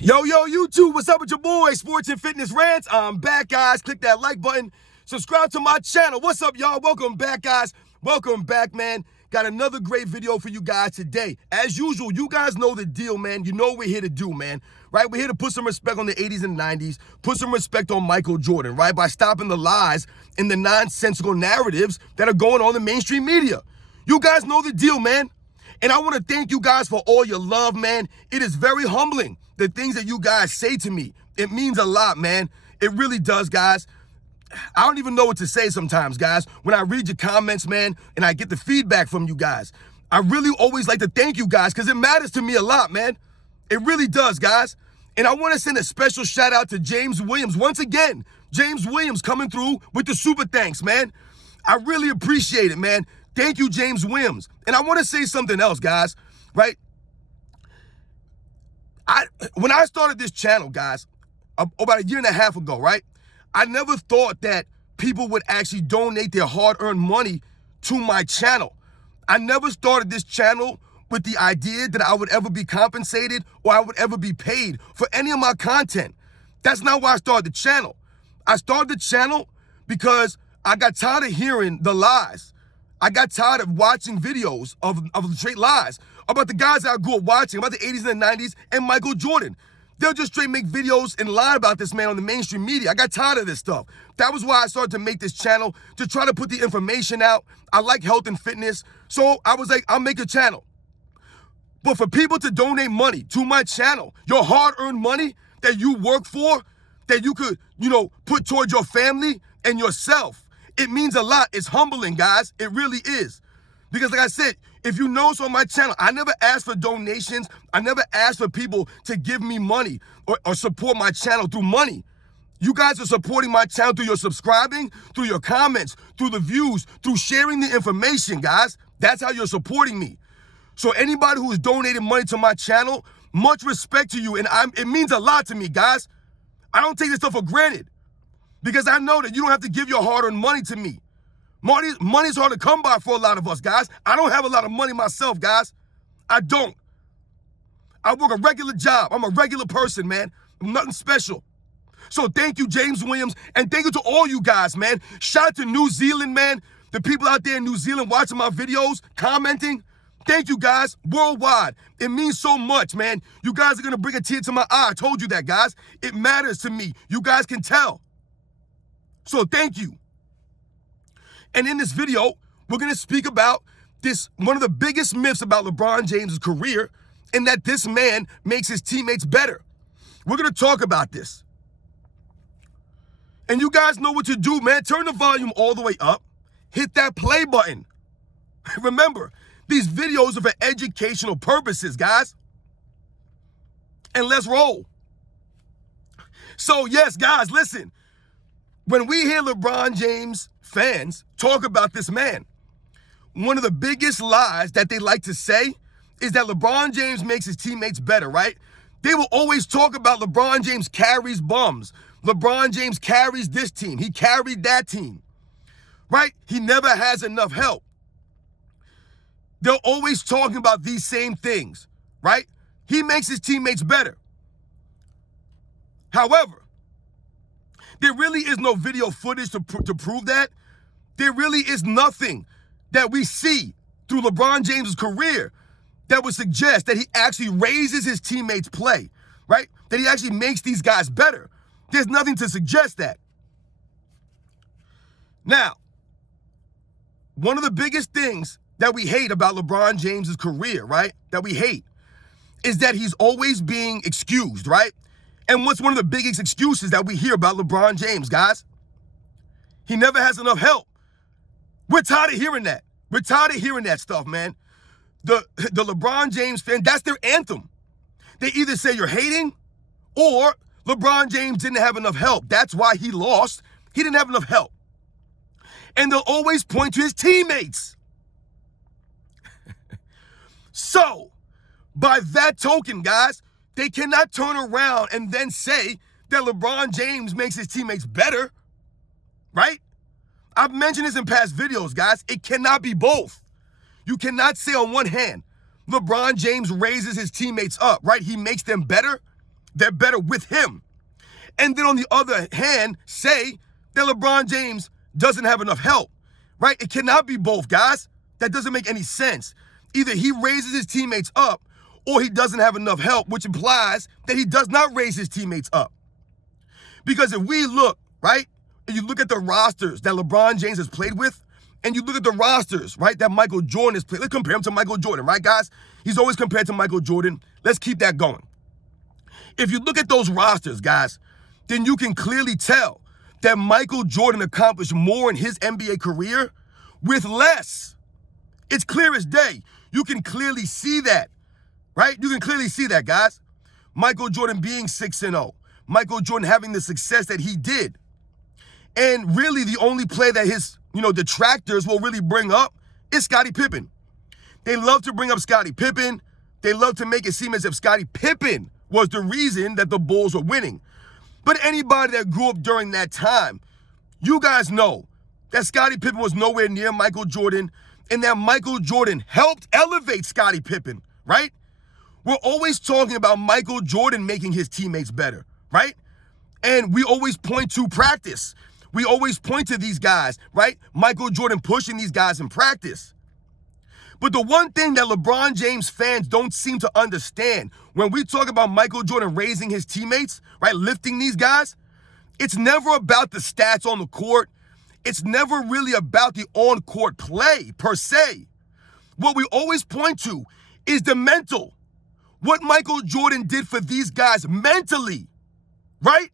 Yo, YouTube, what's up with your boy, Sports and Fitness Rants? I'm back, guys. Click that like button. Subscribe to my channel. What's up, y'all? Welcome back, guys. Welcome back, man. Got another great video for you guys today. As usual, you guys know the deal, man. You know what we're here to do, man. Right? We're here to put some respect on the 80s and 90s, put some respect on Michael Jordan, right? By stopping the lies and the nonsensical narratives that are going on in the mainstream media. You guys know the deal, man. And I want to thank you guys for all your love, man. It is very humbling, the things that you guys say to me. It means a lot, man. It really does, guys. I don't even know what to say sometimes, guys. When I read your comments, man, and I get the feedback from you guys, I really always like to thank you guys because it matters to me a lot, man. It really does, guys. And I want to send a special shout out to James Williams. Once again, James Williams coming through with the super thanks, man. I really appreciate it, man. Thank you, James Williams. And I want to say something else, guys, right? When I started this channel, guys, about a year and a half ago, right? I never thought that people would actually donate their hard-earned money to my channel. I never started this channel with the idea that I would ever be compensated or I would ever be paid for any of my content. That's not why I started the channel. I started the channel because I got tired of hearing the lies. I got tired of watching videos of straight lies about the guys that I grew up watching, about the 80s and the 90s, and Michael Jordan. They'll just straight make videos and lie about this man on the mainstream media. I got tired of this stuff. That was why I started to make this channel, to try to put the information out. I like health and fitness, so I was like, I'll make a channel. But for people to donate money to my channel, your hard-earned money that you work for, that you could, put towards your family and yourself, it means a lot. It's humbling, guys. It really is. Because like I said, if you notice on my channel, I never asked for donations. I never asked for people to give me money or support my channel through money. You guys are supporting my channel through your subscribing, through your comments, through the views, through sharing the information, guys. That's how you're supporting me. So anybody who is donating money to my channel, much respect to you. And it means a lot to me, guys. I don't take this stuff for granted. Because I know that you don't have to give your hard-earned money to me. Money's hard to come by for a lot of us, guys. I don't have a lot of money myself, guys. I don't. I work a regular job. I'm a regular person, man. I'm nothing special. So thank you, James Williams, and thank you to all you guys, man. Shout out to New Zealand, man. The people out there in New Zealand watching my videos, commenting. Thank you, guys, worldwide. It means so much, man. You guys are going to bring a tear to my eye. I told you that, guys. It matters to me. You guys can tell. So thank you. And in this video, we're going to speak about one of the biggest myths about LeBron James' career, and that this man makes his teammates better. We're going to talk about this. And you guys know what to do, man. Turn the volume all the way up. Hit that play button. Remember, these videos are for educational purposes, guys. And let's roll. So yes, guys, listen. When we hear LeBron James fans talk about this man, one of the biggest lies that they like to say is that LeBron James makes his teammates better, right? They will always talk about LeBron James carries bums. LeBron James carries this team. He carried that team, right? He never has enough help. They're always talking about these same things, right? He makes his teammates better. However, there really is no video footage to prove that. There really is nothing that we see through LeBron James' career that would suggest that he actually raises his teammates' play, right? That he actually makes these guys better. There's nothing to suggest that. Now, one of the biggest things that we hate about LeBron James' career, right? That we hate is that he's always being excused, right? And what's one of the biggest excuses that we hear about LeBron James, guys? He never has enough help. We're tired of hearing that. We're tired of hearing that stuff, man. The LeBron James fan, that's their anthem. They either say you're hating or LeBron James didn't have enough help. That's why he lost. He didn't have enough help. And they'll always point to his teammates. So, by that token, guys, they cannot turn around and then say that LeBron James makes his teammates better, right? I've mentioned this in past videos, guys. It cannot be both. You cannot say on one hand, LeBron James raises his teammates up, right? He makes them better. they're better with him. And then on the other hand, say that LeBron James doesn't have enough help, right? It cannot be both, guys. That doesn't make any sense. Either he raises his teammates up or he doesn't have enough help, which implies that he does not raise his teammates up. Because if we look, right, and you look at the rosters that LeBron James has played with, and you look at the rosters, right, that Michael Jordan has played. Let's compare him to Michael Jordan, right, guys? He's always compared to Michael Jordan. Let's keep that going. If you look at those rosters, guys, then you can clearly tell that Michael Jordan accomplished more in his NBA career with less. It's clear as day. You can clearly see that, right? You can clearly see that, guys. Michael Jordan being 6-0. Michael Jordan having the success that he did. And really the only play that his, detractors will really bring up is Scottie Pippen. They love to bring up Scottie Pippen. They love to make it seem as if Scottie Pippen was the reason that the Bulls were winning. But anybody that grew up during that time, you guys know that Scottie Pippen was nowhere near Michael Jordan and that Michael Jordan helped elevate Scottie Pippen, right? We're always talking about Michael Jordan making his teammates better, right? And we always point to practice. We always point to these guys, right? Michael Jordan pushing these guys in practice. But the one thing that LeBron James fans don't seem to understand when we talk about Michael Jordan raising his teammates, right, lifting these guys, it's never about the stats on the court. It's never really about the on-court play per se. What we always point to is the mental. What Michael Jordan did for these guys mentally, right?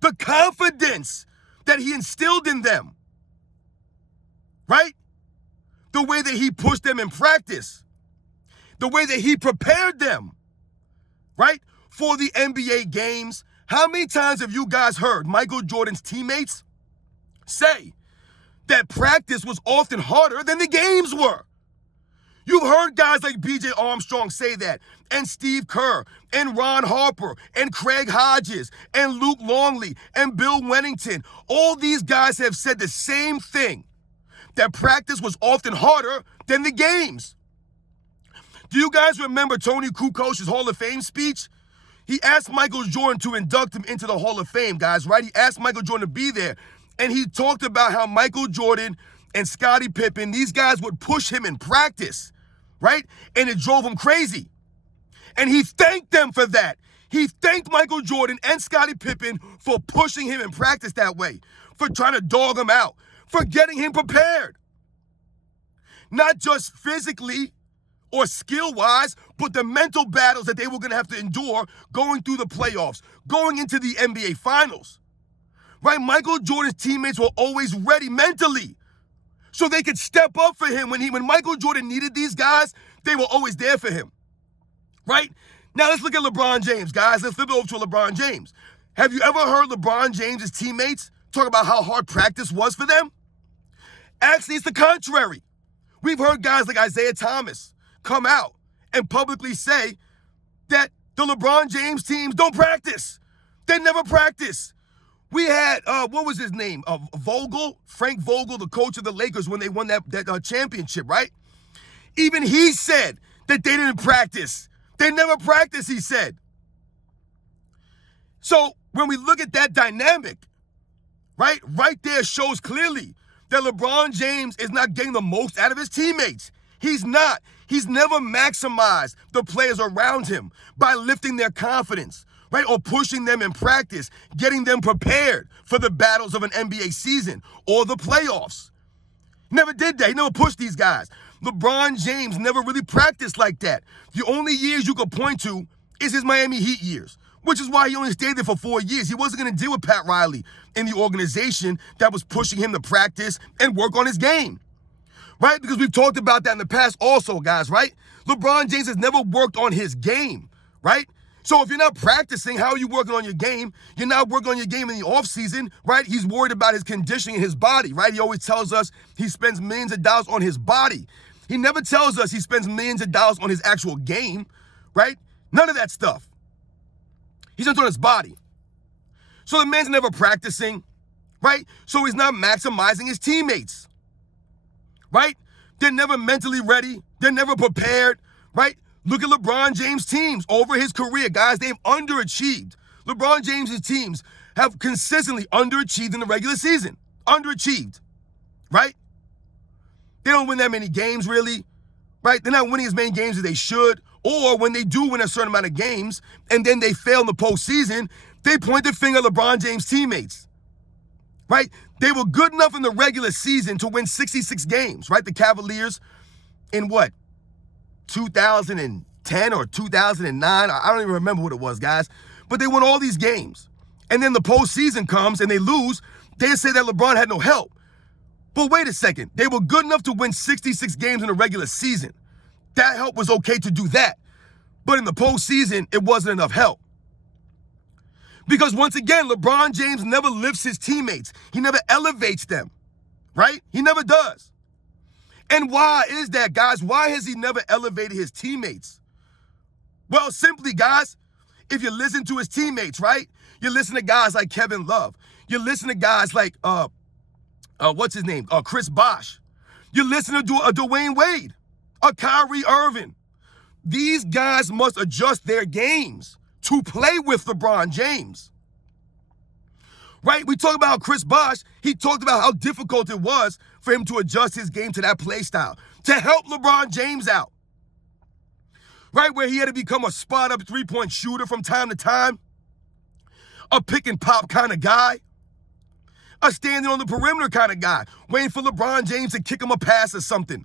The confidence that he instilled in them, right? The way that he pushed them in practice, the way that he prepared them, right, for the NBA games. How many times have you guys heard Michael Jordan's teammates say that practice was often harder than the games were? You've heard guys like B.J. Armstrong say that, and Steve Kerr, and Ron Harper, and Craig Hodges, and Luke Longley, and Bill Wennington. All these guys have said the same thing, that practice was often harder than the games. Do you guys remember Tony Kukoc's Hall of Fame speech? He asked Michael Jordan to induct him into the Hall of Fame, guys, right? He asked Michael Jordan to be there, and he talked about how Michael Jordan and Scottie Pippen, these guys would push him in practice, right? And it drove him crazy. And he thanked them for that. He thanked Michael Jordan and Scottie Pippen for pushing him in practice that way, for trying to dog him out, for getting him prepared. Not just physically or skill-wise, but the mental battles that they were going to have to endure going through the playoffs, going into the NBA Finals. Right? Michael Jordan's teammates were always ready mentally, so they could step up for him. When Michael Jordan needed these guys, they were always there for him. Right? Now let's look at LeBron James, guys. Let's flip it over to LeBron James. Have you ever heard LeBron James' teammates talk about how hard practice was for them? Actually, it's the contrary. We've heard guys like Isaiah Thomas come out and publicly say that the LeBron James teams don't practice. They never practice. We had, what was his name? Frank Vogel, the coach of the Lakers when they won that championship, right? Even he said that they didn't practice. They never practiced, he said. So when we look at that dynamic, right there shows clearly that LeBron James is not getting the most out of his teammates. He's not. He's never maximized the players around him by lifting their confidence, right? Or pushing them in practice, getting them prepared for the battles of an NBA season or the playoffs. Never did that. He never pushed these guys. LeBron James never really practiced like that. The only years you could point to is his Miami Heat years, which is why he only stayed there for 4 years. He wasn't going to deal with Pat Riley in the organization that was pushing him to practice and work on his game, right? Because we've talked about that in the past also, guys, right? LeBron James has never worked on his game, right? So if you're not practicing, how are you working on your game? You're not working on your game in the offseason, right? He's worried about his conditioning and his body, right? He always tells us he spends millions of dollars on his body. He never tells us he spends millions of dollars on his actual game, right? None of that stuff. He's just on his body. So the man's never practicing, right? So he's not maximizing his teammates, right? They're never mentally ready. They're never prepared, right? Look at LeBron James' teams over his career, guys. They've underachieved. LeBron James' teams have consistently underachieved in the regular season. Underachieved, right? They don't win that many games, really, right? They're not winning as many games as they should. Or when they do win a certain amount of games and then they fail in the postseason, they point the finger at LeBron James' teammates, right? They were good enough in the regular season to win 66 games, right? The Cavaliers in what? 2010 or 2009. I don't even remember what it was, guys. But they won all these games. And then the postseason comes and they lose. They say that LeBron had no help. But wait a second. They were good enough to win 66 games in the regular season. That help was okay to do that. But in the postseason, it wasn't enough help. Because once again, LeBron James never lifts his teammates. He never elevates them, right? He never does. And why is that, guys? Why has he never elevated his teammates? Well, simply, guys, if you listen to his teammates, right? You listen to guys like Kevin Love. You listen to guys like, what's his name? Chris Bosh. You listen to Dwayne Wade, Kyrie Irving. These guys must adjust their games to play with LeBron James. Right? We talk about Chris Bosh. He talked about how difficult it was for him to adjust his game to that play style, to help LeBron James out. Right? Where he had to become a spot-up three-point shooter from time to time, a pick-and-pop kind of guy, a standing on the perimeter kind of guy, waiting for LeBron James to kick him a pass or something.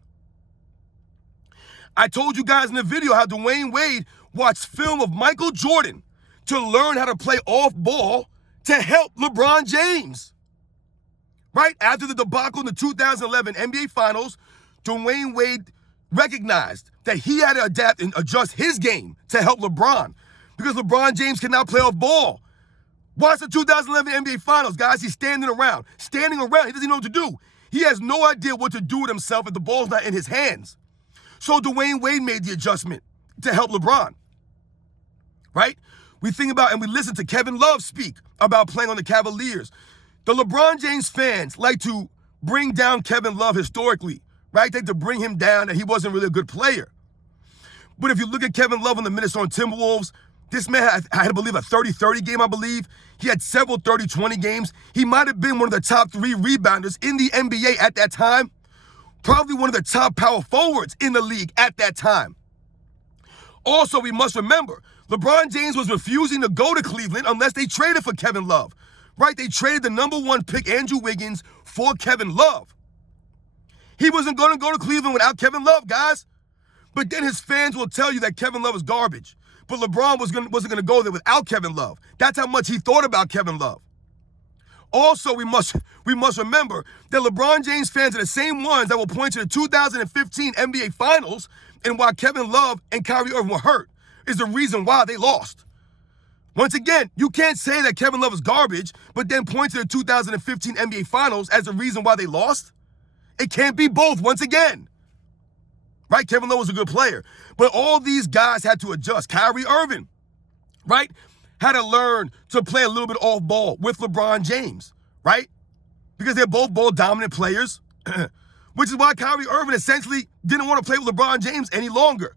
I told you guys in the video how Dwayne Wade watched film of Michael Jordan to learn how to play off ball to help LeBron James. Right? After the debacle in the 2011 NBA Finals, Dwayne Wade recognized that he had to adapt and adjust his game to help LeBron because LeBron James cannot play off ball. Watch the 2011 NBA Finals, guys. He's standing around. He doesn't know what to do. He has no idea what to do with himself if the ball's not in his hands. So Dwayne Wade made the adjustment to help LeBron, right? We think about and we listen to Kevin Love speak about playing on the Cavaliers. The LeBron James fans like to bring down Kevin Love historically, right? They like to bring him down that he wasn't really a good player. But if you look at Kevin Love on the Minnesota Timberwolves, this man had, I believe, a 30-30 game, I believe. He had several 30-20 games. He might have been one of the top 3 rebounders in the NBA at that time. Probably one of the top power forwards in the league at that time. Also, we must remember, LeBron James was refusing to go to Cleveland unless they traded for Kevin Love. Right? They traded the #1 pick, Andrew Wiggins, for Kevin Love. He wasn't going to go to Cleveland without Kevin Love, guys. But then his fans will tell you that Kevin Love is garbage. But LeBron wasn't going to go there without Kevin Love. That's how much he thought about Kevin Love. Also, we must remember that LeBron James fans are the same ones that will point to the 2015 NBA Finals and why Kevin Love and Kyrie Irving were hurt is the reason why they lost. Once again, you can't say that Kevin Love is garbage, but then point to the 2015 NBA Finals as the reason why they lost. It can't be both once again. Right? Kevin Love was a good player. But all these guys had to adjust. Kyrie Irving, right? Had to learn to play a little bit off ball with LeBron James, right? Because they're both ball dominant players, which is why Kyrie Irving essentially didn't want to play with LeBron James any longer.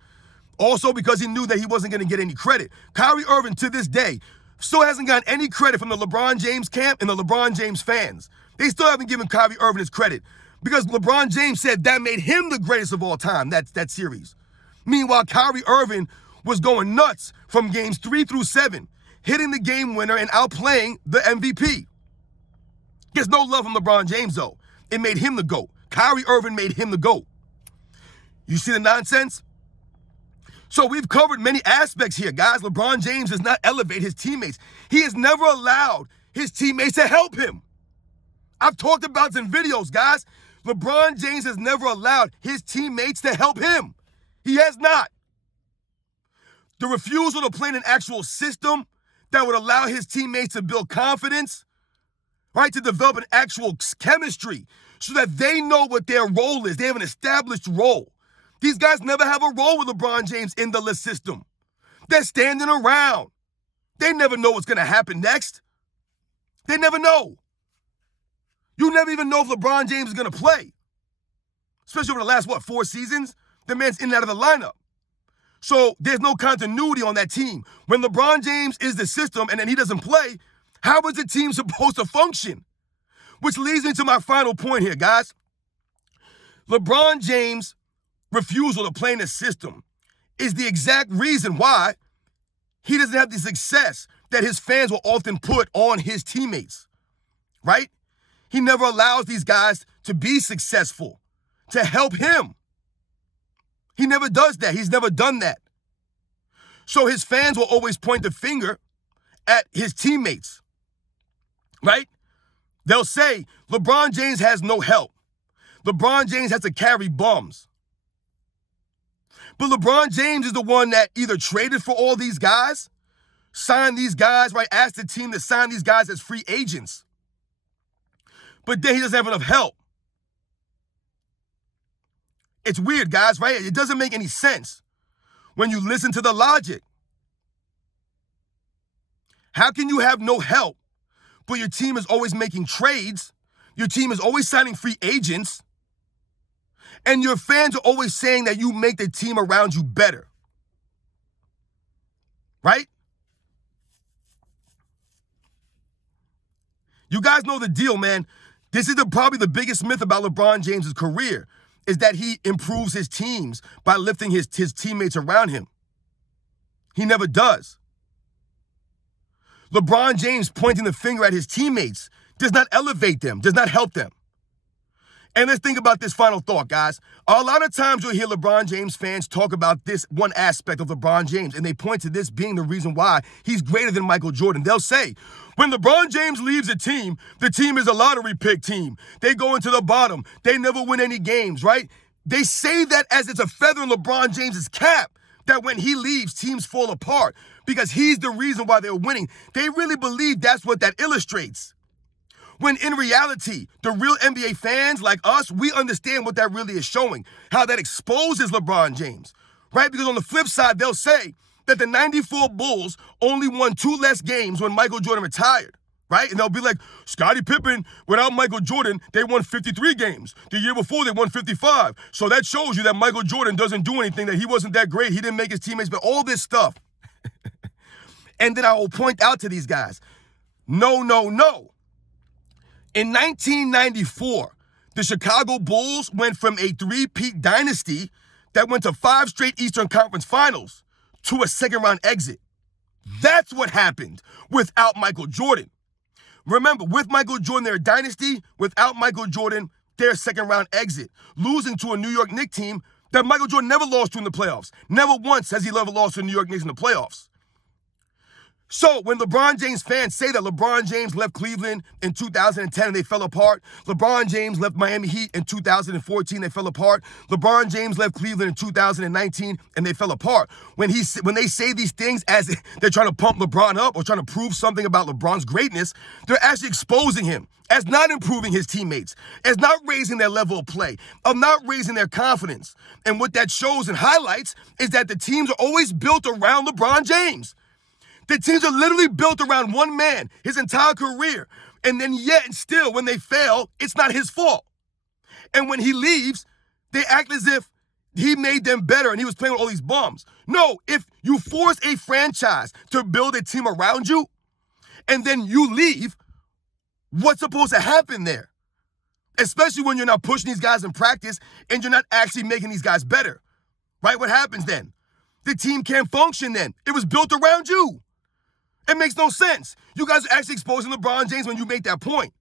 Also because he knew that he wasn't going to get any credit. Kyrie Irving, to this day, still hasn't gotten any credit from the LeBron James camp and the LeBron James fans. They still haven't given Kyrie Irving his credit because LeBron James said that made him the greatest of all time, that series. Meanwhile, Kyrie Irving was going nuts from games 3 through 7, hitting the game winner and outplaying the MVP. There's no love from LeBron James, though. It made him the GOAT. Kyrie Irving made him the GOAT. You see the nonsense? So we've covered many aspects here, guys. LeBron James does not elevate his teammates. He has never allowed his teammates to help him. I've talked about this in videos, guys. LeBron James has never allowed his teammates to help him. He has not. The refusal to play in an actual system that would allow his teammates to build confidence, right, to develop an actual chemistry so that they know what their role is. They have an established role. These guys never have a role with LeBron James in the system. They're standing around. They never know what's going to happen next. They never know. You never even know if LeBron James is going to play. Especially over the last, 4 seasons? The man's in and out of the lineup. So there's no continuity on that team. When LeBron James is the system and then he doesn't play, how is the team supposed to function? Which leads me to my final point here, guys. LeBron James' refusal to play in the system is the exact reason why he doesn't have the success that his fans will often put on his teammates, right? He never allows these guys to be successful, to help him. He never does that. He's never done that. So his fans will always point the finger at his teammates, right? They'll say, LeBron James has no help. LeBron James has to carry bums. But LeBron James is the one that either traded for all these guys, signed these guys, right? Asked the team to sign these guys as free agents. But then he doesn't have enough help. It's weird, guys, right? It doesn't make any sense when you listen to the logic. How can you have no help, but your team is always making trades, your team is always signing free agents, and your fans are always saying that you make the team around you better? Right? You guys know the deal, man. This is probably the biggest myth about LeBron James' career, is that he improves his teams by lifting his teammates around him. He never does. LeBron James pointing the finger at his teammates does not elevate them, does not help them. And let's think about this final thought, guys. A lot of times you'll hear LeBron James fans talk about this one aspect of LeBron James, and they point to this being the reason why he's greater than Michael Jordan. They'll say, when LeBron James leaves a team, the team is a lottery pick team. They go into the bottom. They never win any games, right? They say that as it's a feather in LeBron James's cap, that when he leaves, teams fall apart because he's the reason why they're winning. They really believe that's what that illustrates. When in reality, the real NBA fans like us, we understand what that really is showing, how that exposes LeBron James, right? Because on the flip side, they'll say that the 94 Bulls only won 2 less games when Michael Jordan retired, right? And they'll be like, Scottie Pippen, without Michael Jordan, they won 53 games. The year before, they won 55. So that shows you that Michael Jordan doesn't do anything, that he wasn't that great, he didn't make his teammates, but all this stuff. And then I will point out to these guys, no. In 1994, the Chicago Bulls went from a 3-peat dynasty that went to 5 straight Eastern Conference Finals to a second-round exit. That's what happened without Michael Jordan. Remember, with Michael Jordan, they're a dynasty. Without Michael Jordan, they're a second-round exit, losing to a New York Knicks team that Michael Jordan never lost to in the playoffs. Never once has he ever lost to the New York Knicks in the playoffs. So when LeBron James fans say that LeBron James left Cleveland in 2010 and they fell apart, LeBron James left Miami Heat in 2014, they fell apart, LeBron James left Cleveland in 2019 and they fell apart. When they say these things as they're trying to pump LeBron up or trying to prove something about LeBron's greatness, they're actually exposing him as not improving his teammates, as not raising their level of play, of not raising their confidence. And what that shows and highlights is that the teams are always built around LeBron James. The teams are literally built around one man his entire career. And then yet and still, when they fail, it's not his fault. And when he leaves, they act as if he made them better and he was playing with all these bums. No, if you force a franchise to build a team around you and then you leave, what's supposed to happen there? Especially when you're not pushing these guys in practice and you're not actually making these guys better. Right? What happens then? The team can't function then. It was built around you. It makes no sense. You guys are actually exposing LeBron James when you make that point.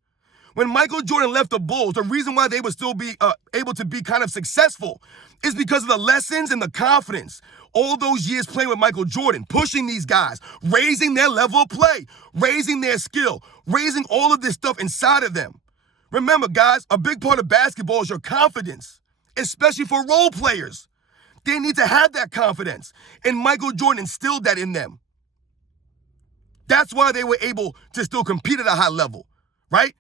When Michael Jordan left the Bulls, the reason why they would still be able to be kind of successful is because of the lessons and the confidence. All those years playing with Michael Jordan, pushing these guys, raising their level of play, raising their skill, raising all of this stuff inside of them. Remember, guys, a big part of basketball is your confidence, especially for role players. They need to have that confidence, and Michael Jordan instilled that in them. That's why they were able to still compete at a high level, right?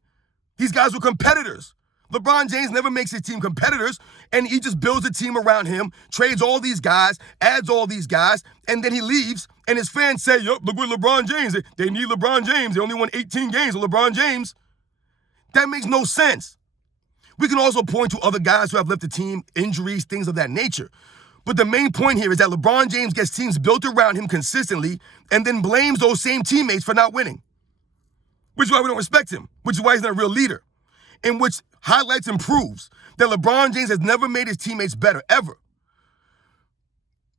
These guys were competitors. LeBron James never makes his team competitors, and he just builds a team around him, trades all these guys, adds all these guys, and then he leaves, and his fans say, yup, look what LeBron James, they need LeBron James. They only won 18 games with LeBron James. That makes no sense. We can also point to other guys who have left the team, injuries, things of that nature. But the main point here is that LeBron James gets teams built around him consistently and then blames those same teammates for not winning. Which is why we don't respect him, which is why he's not a real leader. In which highlights and proves that LeBron James has never made his teammates better, ever.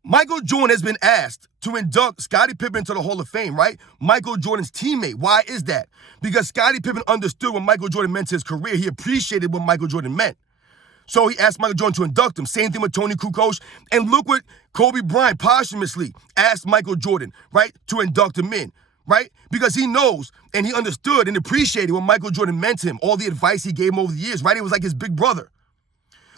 Michael Jordan has been asked to induct Scottie Pippen to the Hall of Fame, right? Michael Jordan's teammate. Why is that? Because Scottie Pippen understood what Michael Jordan meant to his career. He appreciated what Michael Jordan meant. So he asked Michael Jordan to induct him. Same thing with Tony Kukoc. And look what Kobe Bryant posthumously asked Michael Jordan, right, to induct him in, right? Because he knows and he understood and appreciated what Michael Jordan meant to him, all the advice he gave him over the years, right? It was like his big brother.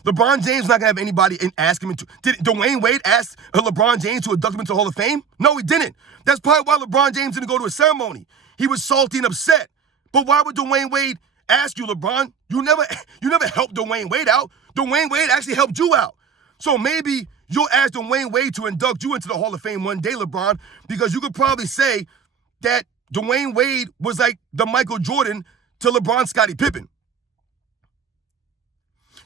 LeBron James not going to have anybody ask him to. Did Dwayne Wade ask LeBron James to induct him into the Hall of Fame? No, he didn't. That's probably why LeBron James didn't go to a ceremony. He was salty and upset. But why would Dwayne Wade ask you, LeBron? You never helped Dwayne Wade out. Dwayne Wade actually helped you out. So maybe you'll ask Dwayne Wade to induct you into the Hall of Fame one day, LeBron, because you could probably say that Dwayne Wade was like the Michael Jordan to LeBron Scottie Pippen.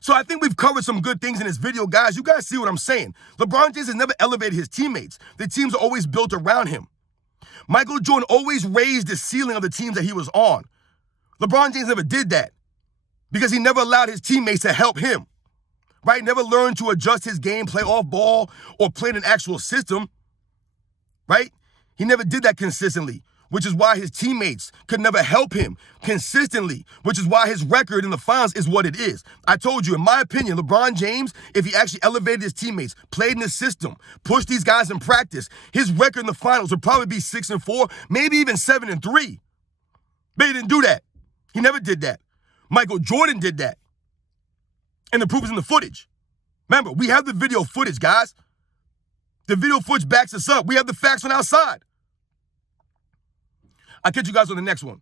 So I think we've covered some good things in this video, guys. You guys see what I'm saying. LeBron James has never elevated his teammates. The teams are always built around him. Michael Jordan always raised the ceiling of the teams that he was on. LeBron James never did that because he never allowed his teammates to help him, right? Never learned to adjust his game, play off ball, or play in an actual system, right? He never did that consistently, which is why his teammates could never help him consistently, which is why his record in the finals is what it is. I told you, in my opinion, LeBron James, if he actually elevated his teammates, played in the system, pushed these guys in practice, his record in the finals would probably be 6-4, maybe even 7-3. But he didn't do that. He never did that. Michael Jordan did that. And the proof is in the footage. Remember, we have the video footage, guys. The video footage backs us up. We have the facts on our side. I'll catch you guys on the next one.